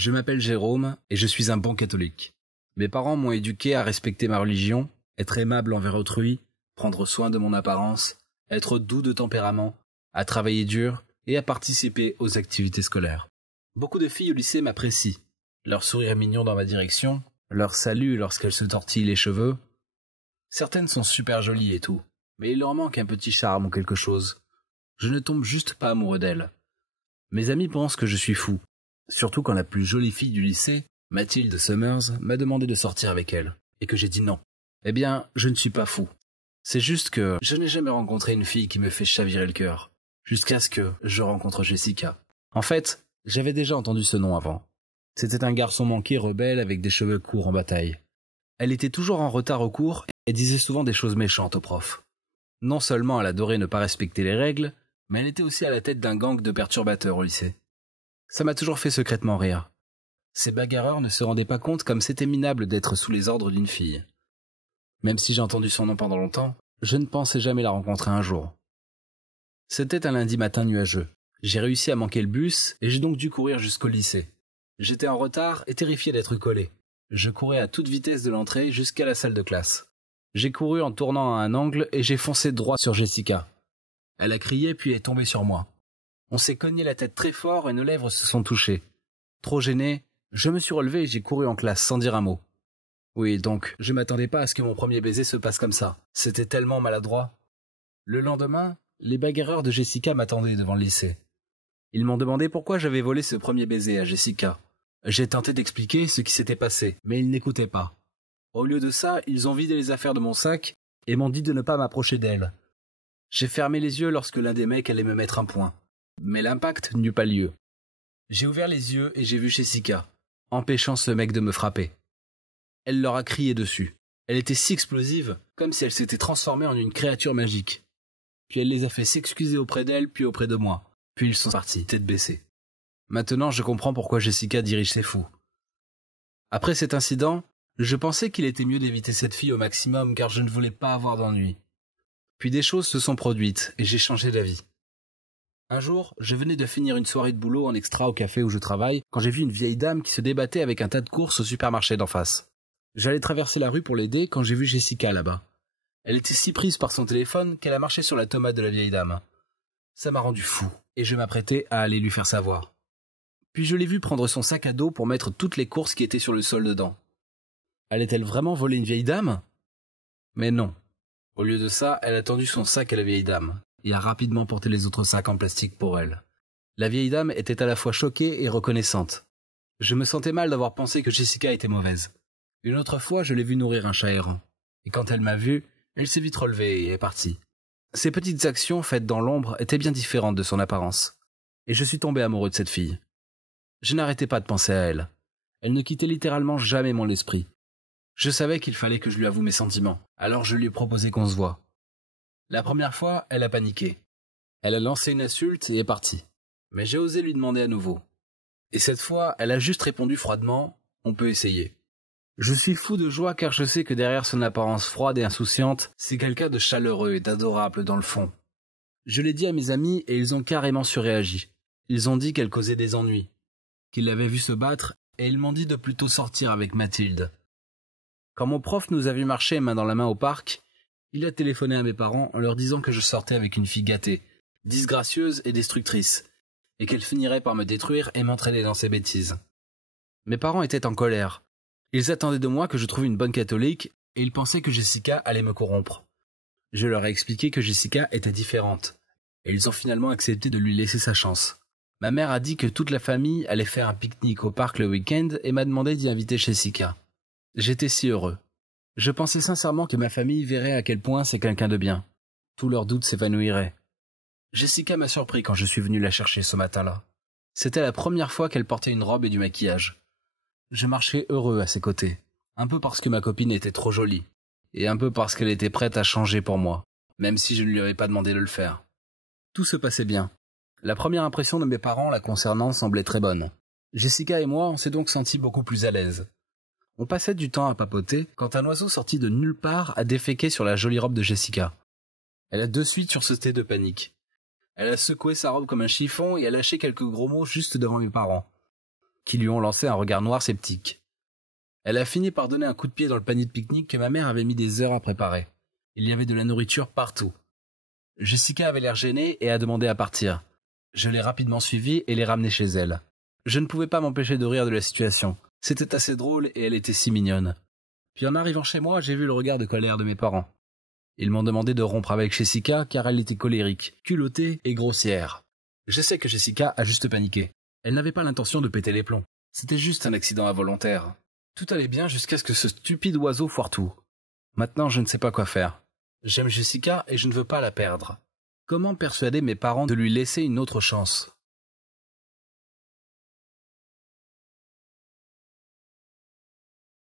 Je m'appelle Jérôme et je suis un bon catholique. Mes parents m'ont éduqué à respecter ma religion, être aimable envers autrui, prendre soin de mon apparence, être doux de tempérament, à travailler dur et à participer aux activités scolaires. Beaucoup de filles au lycée m'apprécient. Leur sourire mignon dans ma direction, leur salut lorsqu'elles se tortillent les cheveux. Certaines sont super jolies et tout, mais il leur manque un petit charme ou quelque chose. Je ne tombe juste pas amoureux d'elles. Mes amis pensent que je suis fou, surtout quand la plus jolie fille du lycée, Mathilde Summers, m'a demandé de sortir avec elle, et que j'ai dit non. Eh bien, je ne suis pas fou. C'est juste que je n'ai jamais rencontré une fille qui me fait chavirer le cœur, jusqu'à ce que je rencontre Jessica. En fait, j'avais déjà entendu ce nom avant. C'était un garçon manqué rebelle avec des cheveux courts en bataille. Elle était toujours en retard au cours et disait souvent des choses méchantes aux profs. Non seulement elle adorait ne pas respecter les règles, mais elle était aussi à la tête d'un gang de perturbateurs au lycée. Ça m'a toujours fait secrètement rire. Ces bagarreurs ne se rendaient pas compte comme c'était minable d'être sous les ordres d'une fille. Même si j'ai entendu son nom pendant longtemps, je ne pensais jamais la rencontrer un jour. C'était un lundi matin nuageux. J'ai réussi à manquer le bus et j'ai donc dû courir jusqu'au lycée. J'étais en retard et terrifié d'être collé. Je courais à toute vitesse de l'entrée jusqu'à la salle de classe. J'ai couru en tournant à un angle et j'ai foncé droit sur Jessica. Elle a crié puis est tombée sur moi. On s'est cogné la tête très fort et nos lèvres se sont touchées. Trop gêné, je me suis relevé et j'ai couru en classe sans dire un mot. Oui, donc, je m'attendais pas à ce que mon premier baiser se passe comme ça. C'était tellement maladroit. Le lendemain, les bagarreurs de Jessica m'attendaient devant le lycée. Ils m'ont demandé pourquoi j'avais volé ce premier baiser à Jessica. J'ai tenté d'expliquer ce qui s'était passé, mais ils n'écoutaient pas. Au lieu de ça, ils ont vidé les affaires de mon sac et m'ont dit de ne pas m'approcher d'elle. J'ai fermé les yeux lorsque l'un des mecs allait me mettre un poing. Mais l'impact n'eut pas lieu. J'ai ouvert les yeux et j'ai vu Jessica, empêchant ce mec de me frapper. Elle leur a crié dessus. Elle était si explosive, comme si elle s'était transformée en une créature magique. Puis elle les a fait s'excuser auprès d'elle, puis auprès de moi. Puis ils sont partis, tête baissée. Maintenant, je comprends pourquoi Jessica dirige ses fous. Après cet incident, je pensais qu'il était mieux d'éviter cette fille au maximum car je ne voulais pas avoir d'ennui. Puis des choses se sont produites et j'ai changé d'avis. Un jour, je venais de finir une soirée de boulot en extra au café où je travaille quand j'ai vu une vieille dame qui se débattait avec un tas de courses au supermarché d'en face. J'allais traverser la rue pour l'aider quand j'ai vu Jessica là-bas. Elle était si prise par son téléphone qu'elle a marché sur la tomate de la vieille dame. Ça m'a rendu fou et je m'apprêtais à aller lui faire savoir. Puis je l'ai vue prendre son sac à dos pour mettre toutes les courses qui étaient sur le sol dedans. Allait-elle vraiment voler une vieille dame? Mais non. Au lieu de ça, elle a tendu son sac à la vieille dame et a rapidement porté les autres sacs en plastique pour elle. La vieille dame était à la fois choquée et reconnaissante. Je me sentais mal d'avoir pensé que Jessica était mauvaise. Une autre fois, je l'ai vue nourrir un chat errant. Et quand elle m'a vu, elle s'est vite relevée et est partie. Ces petites actions faites dans l'ombre étaient bien différentes de son apparence. Et je suis tombé amoureux de cette fille. Je n'arrêtais pas de penser à elle. Elle ne quittait littéralement jamais mon esprit. Je savais qu'il fallait que je lui avoue mes sentiments, alors je lui ai proposé qu'on se voie. La première fois, elle a paniqué. Elle a lancé une insulte et est partie. Mais j'ai osé lui demander à nouveau. Et cette fois, elle a juste répondu froidement « On peut essayer ». Je suis fou de joie car je sais que derrière son apparence froide et insouciante, c'est quelqu'un de chaleureux et d'adorable dans le fond. Je l'ai dit à mes amis et ils ont carrément surréagi. Ils ont dit qu'elle causait des ennuis, qu'ils l'avaient vue se battre et ils m'ont dit de plutôt sortir avec Mathilde. Quand mon prof nous a vu marcher main dans la main au parc, il a téléphoné à mes parents en leur disant que je sortais avec une fille gâtée, disgracieuse et destructrice, et qu'elle finirait par me détruire et m'entraîner dans ses bêtises. Mes parents étaient en colère. Ils attendaient de moi que je trouve une bonne catholique et ils pensaient que Jessica allait me corrompre. Je leur ai expliqué que Jessica était différente et ils ont finalement accepté de lui laisser sa chance. Ma mère a dit que toute la famille allait faire un pique-nique au parc le week-end et m'a demandé d'y inviter Jessica. J'étais si heureux. Je pensais sincèrement que ma famille verrait à quel point c'est quelqu'un de bien. Tous leurs doutes s'évanouiraient. Jessica m'a surpris quand je suis venu la chercher ce matin-là. C'était la première fois qu'elle portait une robe et du maquillage. Je marchais heureux à ses côtés, un peu parce que ma copine était trop jolie, et un peu parce qu'elle était prête à changer pour moi, même si je ne lui avais pas demandé de le faire. Tout se passait bien. La première impression de mes parents la concernant semblait très bonne. Jessica et moi, on s'est donc sentis beaucoup plus à l'aise. On passait du temps à papoter quand un oiseau sorti de nulle part a déféqué sur la jolie robe de Jessica. Elle a de suite sursauté de panique. Elle a secoué sa robe comme un chiffon et a lâché quelques gros mots juste devant mes parents. qui lui ont lancé un regard noir sceptique. Elle a fini par donner un coup de pied dans le panier de pique-nique que ma mère avait mis des heures à préparer. Il y avait de la nourriture partout. Jessica avait l'air gênée et a demandé à partir. Je l'ai rapidement suivie et l'ai ramenée chez elle. Je ne pouvais pas m'empêcher de rire de la situation. C'était assez drôle et elle était si mignonne. Puis en arrivant chez moi, j'ai vu le regard de colère de mes parents. Ils m'ont demandé de rompre avec Jessica car elle était colérique, culottée et grossière. Je sais que Jessica a juste paniqué. Elle n'avait pas l'intention de péter les plombs. C'était juste un accident involontaire. Tout allait bien jusqu'à ce que ce stupide oiseau foire tout. Maintenant, je ne sais pas quoi faire. J'aime Jessica et je ne veux pas la perdre. Comment persuader mes parents de lui laisser une autre chance ?